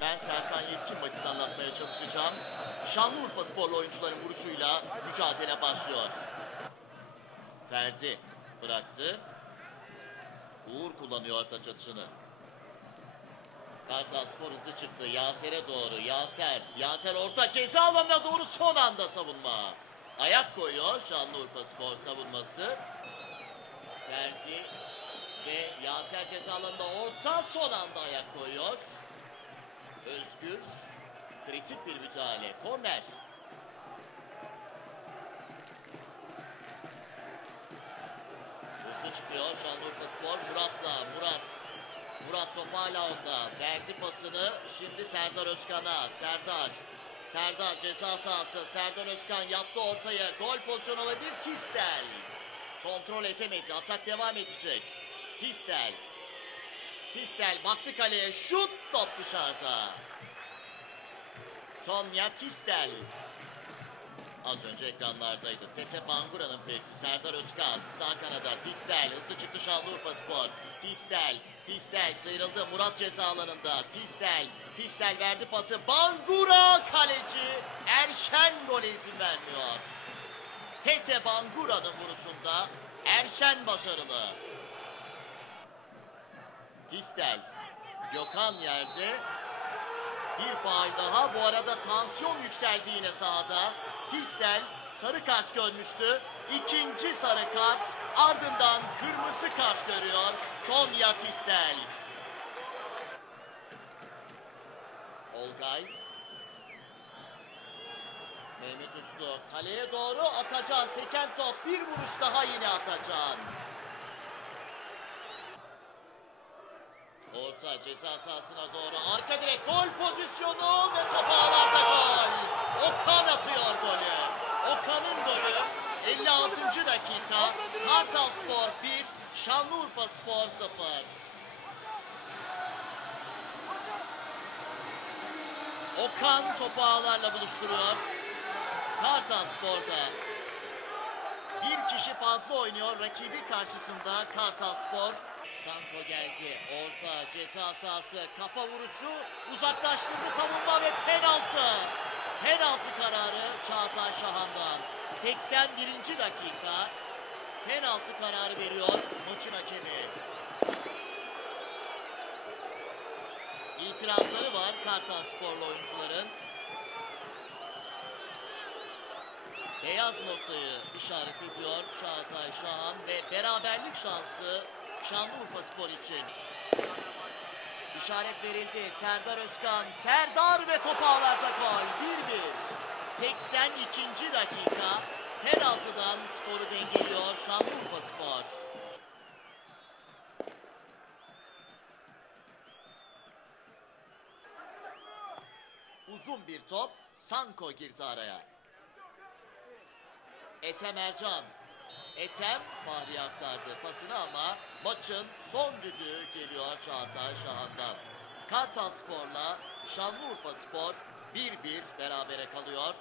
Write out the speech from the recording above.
Ben Serkan Yetkin maçı anlatmaya çalışacağım. Şanlıurfa sporlu oyuncuların vuruşuyla mücadele başlıyor. Ferdi bıraktı. Uğur kullanıyor taç atışını. Kartal Spor hızlı çıktı. Yaser'e doğru. Yaser. Yaser orta ceza alanına doğru son anda savunma. Ayak koyuyor Şanlıurfa Spor savunması. Ferdi ve Yaser ceza alanında orta son anda ayak koyuyor. Özgür. Kritik bir müdahale. Korner. Hızlı çıkıyor Şanlıurfa Spor. Murat'la. Murat. Murat top hala onda. Verdi pasını. Şimdi Serdar Özkan'a. Serdar. Serdar ceza sahası. Serdar Özkan yaptı ortaya. Gol pozisyonu olabilir. Tistel. Kontrol edemedi. Atak devam edecek. Tistel. Tistel baktı kaleye. Şut top dışarıda. Tonya Tistel. Az önce ekranlardaydı. Tete Bangura'nın presi. Serdar Özkan sağ kanada. Tistel hızlı çıktı Şanlıurfa Spor. Tistel. Tistel sıyrıldı Murat ceza alanında. Tistel. Tistel verdi pası. Bangura kaleci. Erşen gole izin vermiyor. Tete Bangura'nın vuruşunda Erşen başarılı. Tistel. Gökhan yerde. Bir faal daha. Bu arada tansiyon yükseldi yine sahada. Tistel sarı kart görmüştü. İkinci sarı kart ardından kırmızı kart görüyor Konya Tistel. Olgay. Mehmet Uslu kaleye doğru Atacan seken top bir vuruş daha yine Atacan. Orta ceza sahasına doğru arka direk gol pozisyonu ve top ağlarda gol. Okan atıyor golü. Okan'ın golü 56. dakika. Kartal Spor 1, Şanlıurfa Spor 0. Okan topu ağlarla buluşturuyor. Kartal Spor'da bir kişi fazla oynuyor rakibi karşısında Kartal Spor. Sanko geldi. Orta ceza sahası kafa vuruşu uzaklaştırdı savunma ve penaltı. Penaltı kararı Çağatay Şahan'dan. 81. dakika penaltı kararı veriyor maçın hakemi. İtirazları var Kartal Sporlu oyuncuların. Beyaz noktayı işaret ediyor Çağatay Şahan ve beraberlik şansı Şanlıurfa Spor için. İşaret verildi. Serdar Özkan. Serdar ve top ağlarda gol. 1-1. 82. dakika. Penaltıdan skoru dengeliyor Şanlıurfa Spor. Uzun bir top. Sanko girdi araya. Ethem Ercan. Ethem Fahri aktardı pasını ama maçın son düdüğü geliyor Çağatay Şahan'dan. Kartal Spor'la Şanlıurfa Spor 1-1 berabere kalıyor.